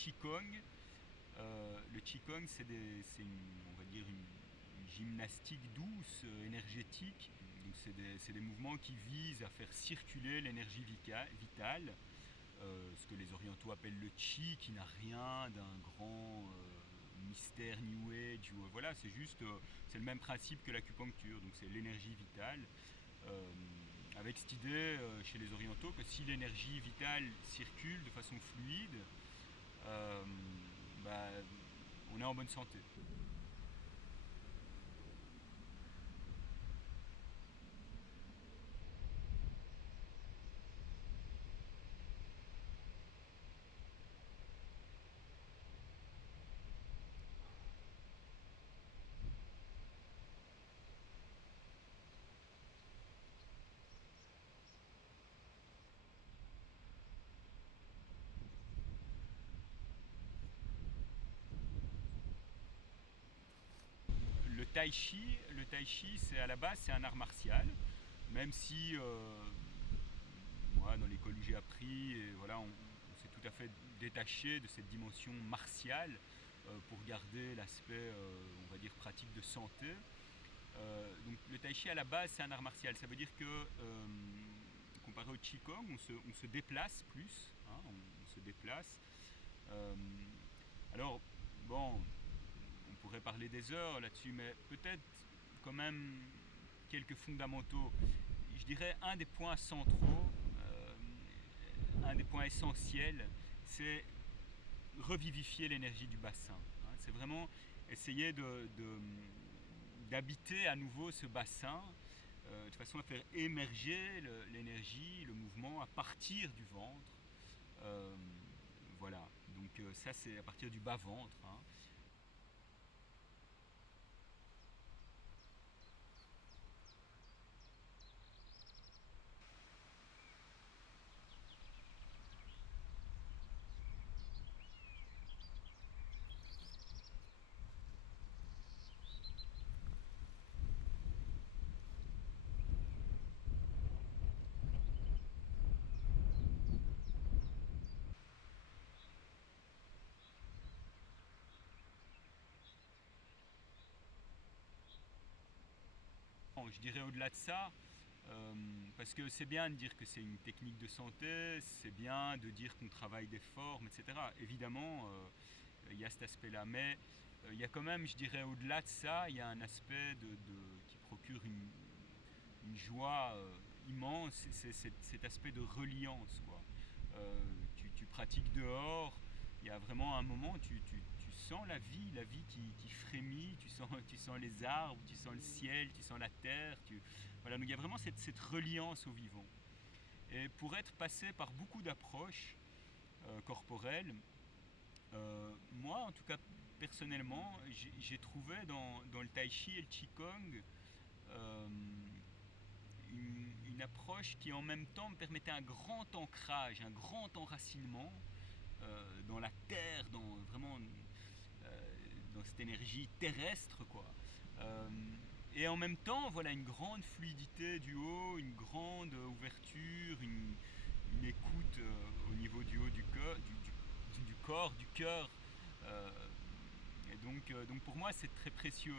Qigong. Le Qigong, on va dire une gymnastique douce, énergétique. Donc c'est des mouvements qui visent à faire circuler l'énergie vitale, ce que les orientaux appellent le Qi, qui n'a rien d'un grand mystère New Age. Voilà, c'est le même principe que l'acupuncture, donc c'est l'énergie vitale. Avec cette idée chez les orientaux que si l'énergie vitale circule de façon fluide, euh, bah, on est en bonne santé. Le tai chi, c'est à la base, c'est un art martial, même si moi, dans l'école où j'ai appris, et voilà, on s'est tout à fait détaché de cette dimension martiale pour garder l'aspect, on va dire, pratique de santé. Donc le tai chi à la base c'est un art martial, ça veut dire que comparé au qigong on se déplace plus, hein, on se déplace. Euh, alors bon, on pourrait parler des heures là-dessus, mais peut-être quand même quelques fondamentaux. Je dirais un des points centraux, un des points essentiels, c'est revivifier l'énergie du bassin. Hein. C'est vraiment essayer d'habiter à nouveau ce bassin de façon à faire émerger l'énergie, le mouvement à partir du ventre. Euh, voilà, donc ça c'est à partir du bas-ventre. Hein. Bon, je dirais au-delà de ça, euh, parce que c'est bien de dire que c'est une technique de santé, c'est bien de dire qu'on travaille des formes, etc. Évidemment, il y a cet aspect-là, mais il y a quand même, je dirais, au-delà de ça, il y a un aspect qui procure une joie immense, c'est cet aspect de reliance, quoi. Euh, tu pratiques dehors, il y a vraiment un moment, tu sens la vie qui frémit, tu sens les arbres, tu sens le ciel, tu sens la terre. Voilà, donc il y a vraiment cette reliance au vivant. Et pour être passé par beaucoup d'approches corporelles, moi en tout cas personnellement, j'ai trouvé dans le tai chi et le qigong euh, une approche qui en même temps me permettait un grand ancrage, un grand enracinement dans la terre, euh, dans cette énergie terrestre, quoi. Euh, et en même temps, voilà, une grande fluidité du haut, une grande ouverture, une écoute au niveau du haut du corps, du corps, du cœur. Euh, et donc pour moi, c'est très précieux.